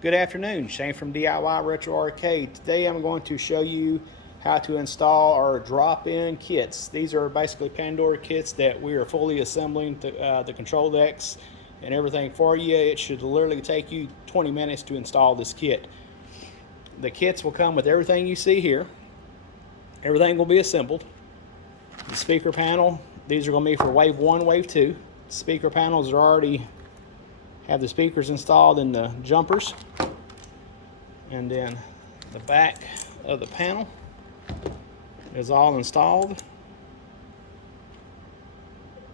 Good afternoon, Shane from DIY Retro Arcade. Today I'm going to show you how to install our drop-in kits. These are basically Pandora kits that we are fully assembling to, the control decks and everything for you. It should literally take you 20 minutes to install this kit. The kits will come with everything you see here. Everything will be assembled. The speaker panel, these are going to be for wave 1, wave 2. Speaker panels are already have the speakers installed in the jumpers, and then the back of the panel is all installed.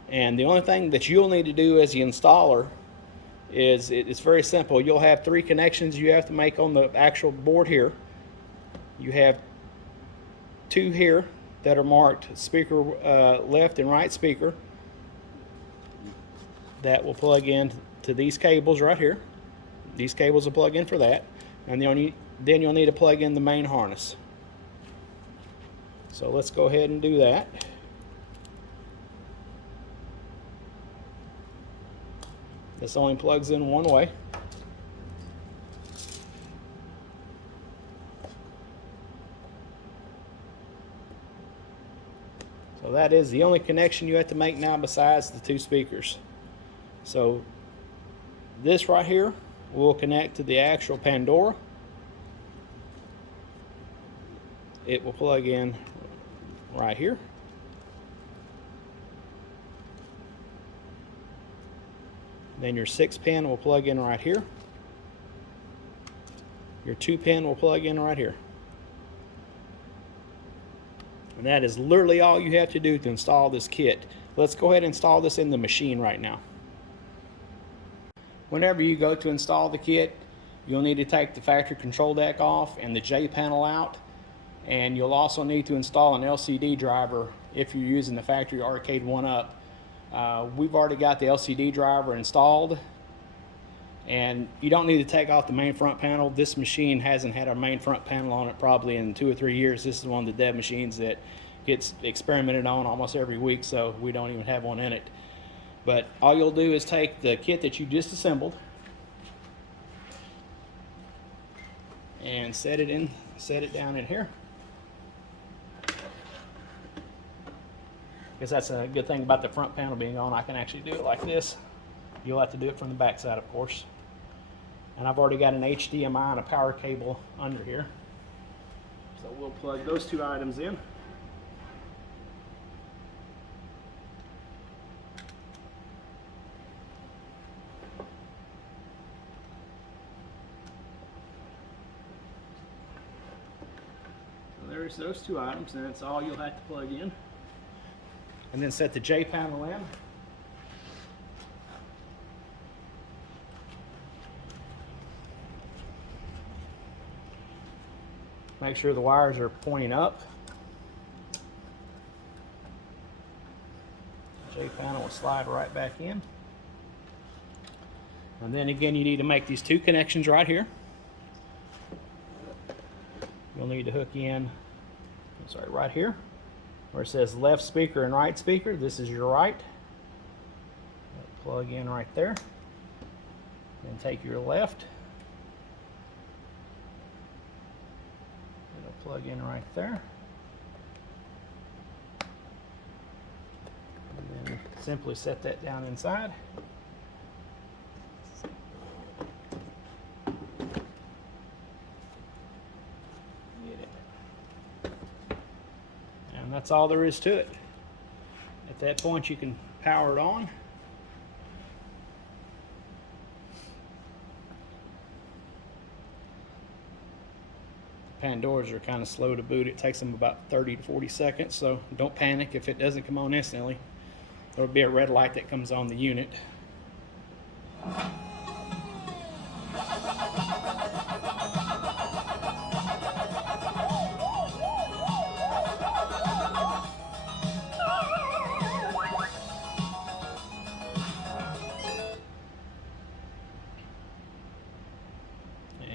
And the only thing that you'll need to do as the installer is it's very simple. You'll have 3 connections you have to make on the actual board here. You have 2 here that are marked speaker left and right speaker that will plug in to these cables right here. These cables will plug in for that, and then you'll need to plug in the main harness. So let's go ahead and do that. This only plugs in one way. So that is the only connection you have to make now besides the 2 speakers. So this right here will connect to the actual Pandora. It will plug in right here. Then your 6-pin will plug in right here. Your 2-pin will plug in right here. And that is literally all you have to do to install this kit. Let's go ahead and install this in the machine right now. Whenever you go to install the kit, you'll need to take the factory control deck off and the J panel out, and you'll also need to install an LCD driver if you're using the factory Arcade1up. We've already got the LCD driver installed, and you don't need to take off the main front panel. This machine hasn't had a main front panel on it probably in 2 or 3 years. This is one of the dev machines that gets experimented on almost every week, so we don't even have one in it. But all you'll do is take the kit that you just assembled and set it down in here. Because that's a good thing about the front panel being on. I can actually do it like this. You'll have to do it from the back side, of course. And I've already got an HDMI and a power cable under here. So we'll plug those 2 items in. There's those 2 items, and that's all you'll have to plug in. And then set the J panel in. Make sure the wires are pointing up. The J panel will slide right back in. And then again, you need to make these 2 connections right here. You'll need to hook in, right here, where it says left speaker and right speaker. This is your right. Plug in right there. Then take your left. It'll plug in right there. And then simply set that down inside. And that's all there is to it. At that point, you can power it on. Pandoras are kind of slow to boot. It takes them about 30 to 40 seconds, so don't panic if it doesn't come on instantly. There will be a red light that comes on the unit.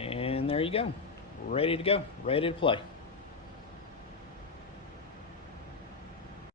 And there you go. Ready to go. Ready to play.